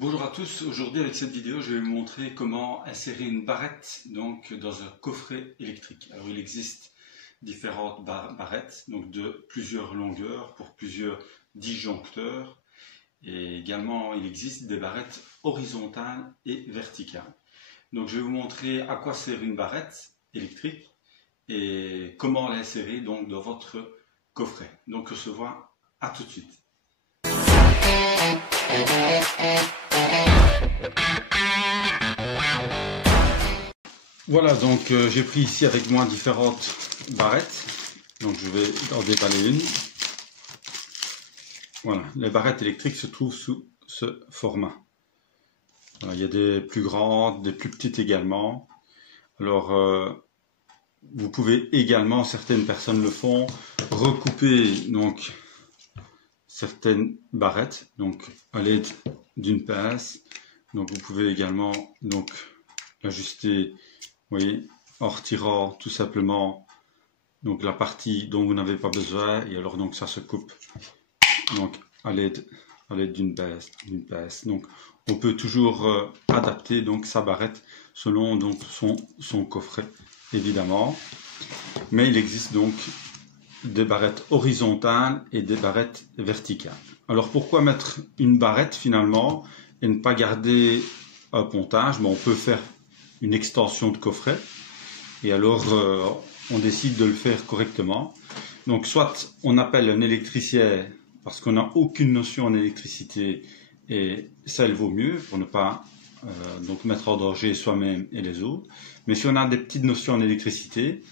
Bonjour à tous, aujourd'hui avec cette vidéo je vais vous montrer comment insérer une barrette donc, dans un coffret électrique. Alors il existe différentes barrettes donc, de plusieurs longueurs pour plusieurs disjoncteurs et également il existe des barrettes horizontales et verticales. Donc je vais vous montrer à quoi sert une barrette électrique et comment l'insérer donc, dans votre coffret. Donc on se voit à tout de suite. Voilà, donc j'ai pris ici avec moi différentes barrettes. Donc je vais en déballer une. Voilà, les barrettes électriques se trouvent sous ce format. Voilà, il y a des plus grandes, des plus petites également. Alors, vous pouvez également, certaines personnes le font, recouper donc certaines barrettes, donc à l'aide d'une pince. Donc vous pouvez également donc l'ajuster, vous voyez, en retirant tout simplement donc la partie dont vous n'avez pas besoin, et alors donc ça se coupe donc à l'aide d'une pince. Donc on peut toujours adapter donc sa barrette selon donc son coffret évidemment, mais il existe donc des barrettes horizontales et des barrettes verticales. Alors pourquoi mettre une barrette finalement et ne pas garder un pontage? On peut faire une extension de coffret et alors on décide de le faire correctement. Donc soit on appelle un électricien parce qu'on n'a aucune notion en électricité et ça il vaut mieux pour ne pas donc mettre en danger soi-même et les autres. Mais si on a des petites notions en électricité,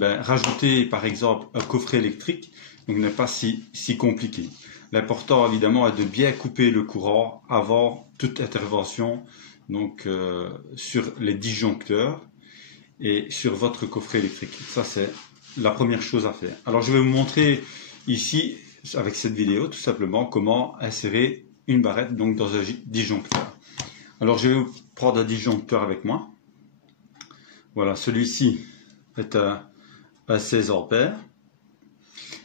rajouter par exemple un coffret électrique n'est pas si compliqué. L'important évidemment est de bien couper le courant avant toute intervention donc sur les disjoncteurs et sur votre coffret électrique. Ça c'est la première chose à faire. Alors je vais vous montrer ici avec cette vidéo tout simplement comment insérer une barrette donc dans un disjoncteur. Alors je vais vous prendre un disjoncteur avec moi. Voilà, celui-ci est à 16 ampères.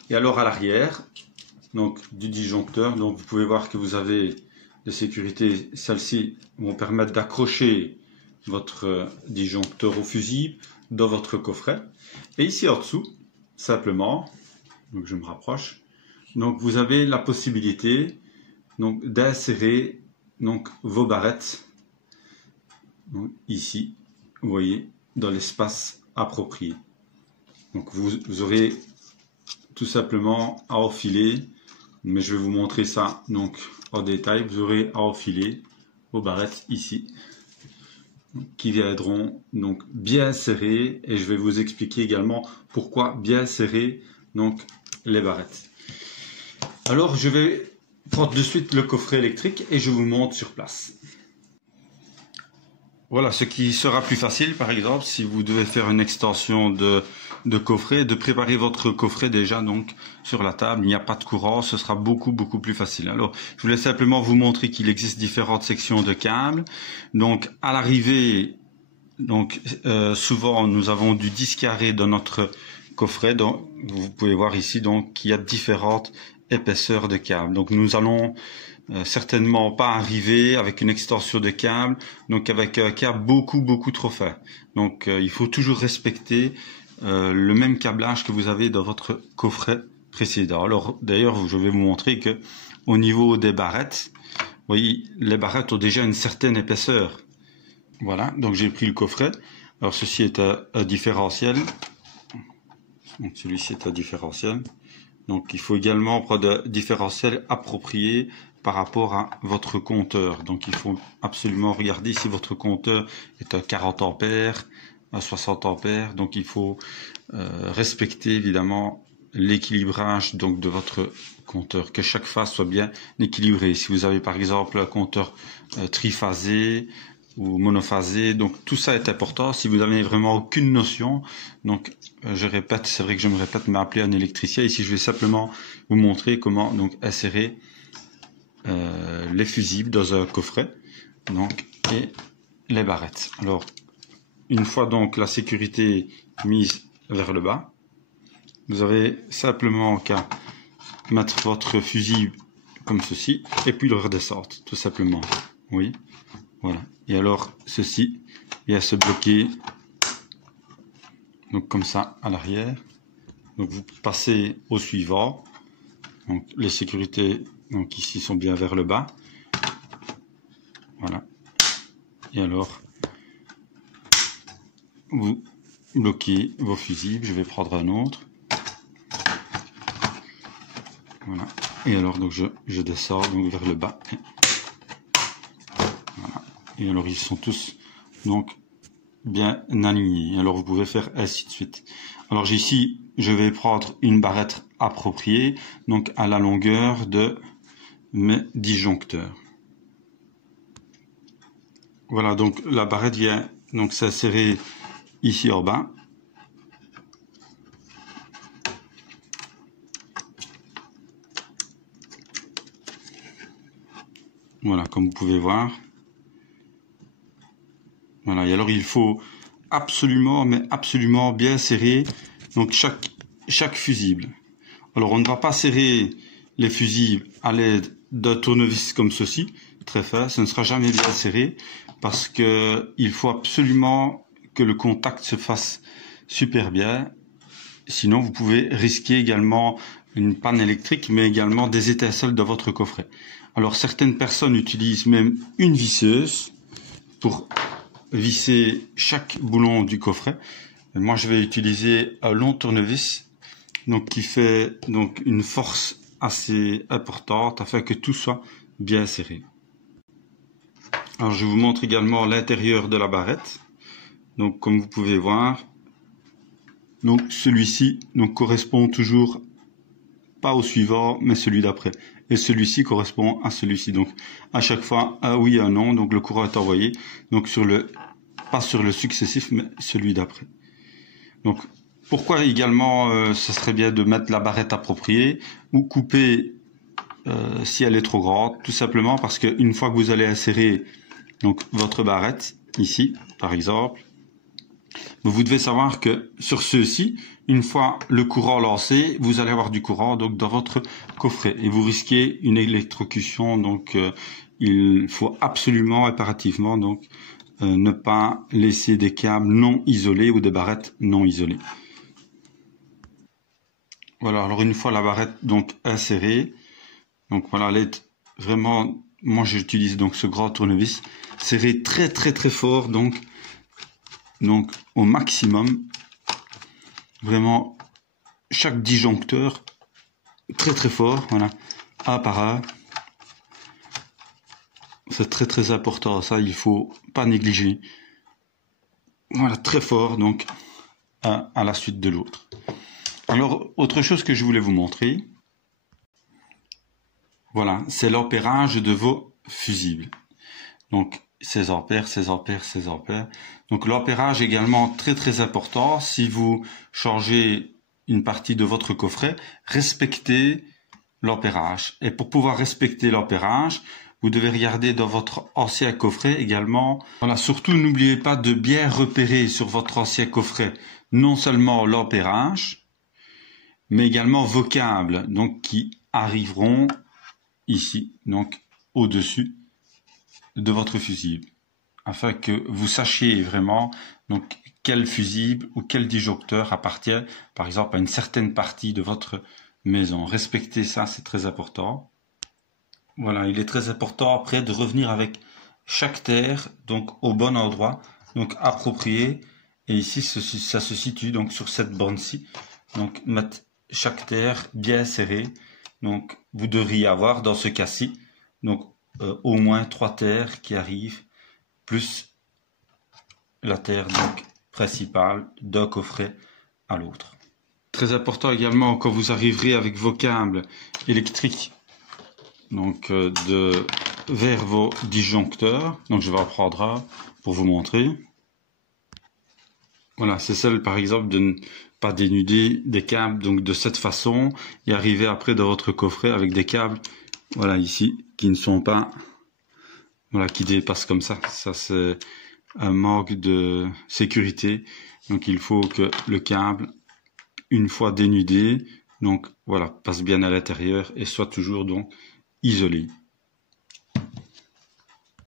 Et alors à l'arrière donc du disjoncteur, donc vous pouvez voir que vous avez de sécurité. Celles-ci vont permettre d'accrocher votre disjoncteur au fusible dans votre coffret. Et ici en dessous, simplement, donc je me rapproche, donc vous avez la possibilité donc d'insérer donc vos barrettes donc ici, vous voyez, dans l'espace approprié. Donc vous aurez tout simplement à enfiler, mais je vais vous montrer ça donc en détail. Vous aurez à enfiler vos barrettes ici qui viendront donc bien serrer, et je vais vous expliquer également pourquoi bien serrer donc les barrettes. Alors je vais prendre de suite le coffret électrique et je vous montre sur place. Voilà, ce qui sera plus facile par exemple si vous devez faire une extension de coffret, de préparer votre coffret déjà donc sur la table. Il n'y a pas de courant, ce sera beaucoup plus facile. Alors je voulais simplement vous montrer qu'il existe différentes sections de câbles. Donc à l'arrivée, donc souvent nous avons du 10 carré dans notre coffret. Donc vous pouvez voir ici donc qu'il y a différentes épaisseurs de câbles. Donc nous allons certainement pas arriver avec une extension de câble, donc avec un câble beaucoup trop fin. Donc il faut toujours respecter le même câblage que vous avez dans votre coffret précédent. Alors d'ailleurs je vais vous montrer que au niveau des barrettes, vous voyez, les barrettes ont déjà une certaine épaisseur. Voilà, donc j'ai pris le coffret. Alors ceci est un différentiel. Donc celui-ci est un différentiel. Donc il faut également prendre un différentiel approprié par rapport à votre compteur. Donc il faut absolument regarder si votre compteur est à 40 ampères, à 60 ampères. Donc il faut respecter évidemment l'équilibrage donc de votre compteur, que chaque phase soit bien équilibrée. Si vous avez par exemple un compteur triphasé ou monophasé, donc tout ça est important. Si vous n'avez vraiment aucune notion, donc je répète, c'est vrai que je me répète, mais appelez un électricien. Ici je vais simplement vous montrer comment donc insérer les fusibles dans un coffret donc et les barrettes. Alors une fois donc la sécurité mise vers le bas, vous avez simplement qu'à mettre votre fusible comme ceci et puis le redescendre tout simplement. Oui, voilà. Et alors, ceci vient se bloquer, donc comme ça, à l'arrière. Donc vous passez au suivant. Donc les sécurités, donc ici, sont bien vers le bas. Voilà. Et alors, vous bloquez vos fusibles. Je vais prendre un autre. Voilà. Et alors, donc je descends donc vers le bas. Voilà. Et alors, ils sont tous donc bien alignés. Alors, vous pouvez faire ainsi de suite. Alors, ici, je vais prendre une barrette appropriée, donc à la longueur de mes disjoncteurs. Voilà, donc la barrette vient donc s'insérer ici en bas. Voilà, comme vous pouvez voir. Voilà, et alors il faut absolument, mais absolument bien serrer donc chaque fusible. Alors on ne va pas serrer les fusibles à l'aide d'un tournevis comme ceci, très fin, ce ne sera jamais bien serré parce que il faut absolument que le contact se fasse super bien. Sinon vous pouvez risquer également une panne électrique, mais également des étincelles dans votre coffret. Alors certaines personnes utilisent même une visseuse pour visser chaque boulon du coffret. Et moi je vais utiliser un long tournevis, donc qui fait donc une force assez importante afin que tout soit bien serré. Alors je vous montre également l'intérieur de la barrette. Donc comme vous pouvez voir, donc celui-ci donc correspond toujours pas au suivant mais celui d'après, et celui-ci correspond à celui-ci. Donc à chaque fois un oui un non, donc le courant est envoyé donc pas sur le successif mais celui d'après. Donc pourquoi également ce serait bien de mettre la barrette appropriée ou couper si elle est trop grande, tout simplement parce qu'une fois que vous allez insérer donc votre barrette ici par exemple, vous devez savoir que sur ceux-ci, une fois le courant lancé, vous allez avoir du courant donc dans votre coffret et vous risquez une électrocution. Donc il faut absolument, impérativement donc ne pas laisser des câbles non isolés ou des barrettes non isolées. Voilà, alors une fois la barrette donc insérée, donc voilà, elle est vraiment, moi j'utilise donc ce grand tournevis, serré très très très fort, donc au maximum, vraiment chaque disjoncteur très très fort, voilà, un par un. C'est très très important, ça il faut pas négliger. Voilà, très fort, donc un à la suite de l'autre. Alors autre chose que je voulais vous montrer, voilà, c'est l'ampérage de vos fusibles. Donc 16 ampères, 16 ampères, 16 ampères. Donc l'ampérage est également très très important. Si vous changez une partie de votre coffret, respectez l'ampérage. Et pour pouvoir respecter l'ampérage, vous devez regarder dans votre ancien coffret également. Voilà, surtout n'oubliez pas de bien repérer sur votre ancien coffret non seulement l'ampérage, mais également vos câbles, donc qui arriveront ici, donc au-dessus de votre fusible, afin que vous sachiez vraiment donc quel fusible ou quel disjoncteur appartient par exemple à une certaine partie de votre maison. Respectez ça, c'est très important. Voilà, il est très important après de revenir avec chaque terre donc au bon endroit, donc approprié. Et ici ça se situe donc sur cette borne-ci. Donc mettre chaque terre bien serrée. Donc vous devriez avoir dans ce cas-ci donc au moins 3 terres qui arrivent, plus la terre donc principale d'un coffret à l'autre. Très important également quand vous arriverez avec vos câbles électriques donc vers vos disjoncteurs. Donc je vais en prendre un pour vous montrer. Voilà, c'est celle par exemple de ne pas dénuder des câbles donc de cette façon et arriver après dans votre coffret avec des câbles, voilà ici, qui ne sont pas, voilà, qui dépassent comme ça. Ça c'est un manque de sécurité. Donc il faut que le câble, une fois dénudé, donc voilà, passe bien à l'intérieur et soit toujours donc isolé.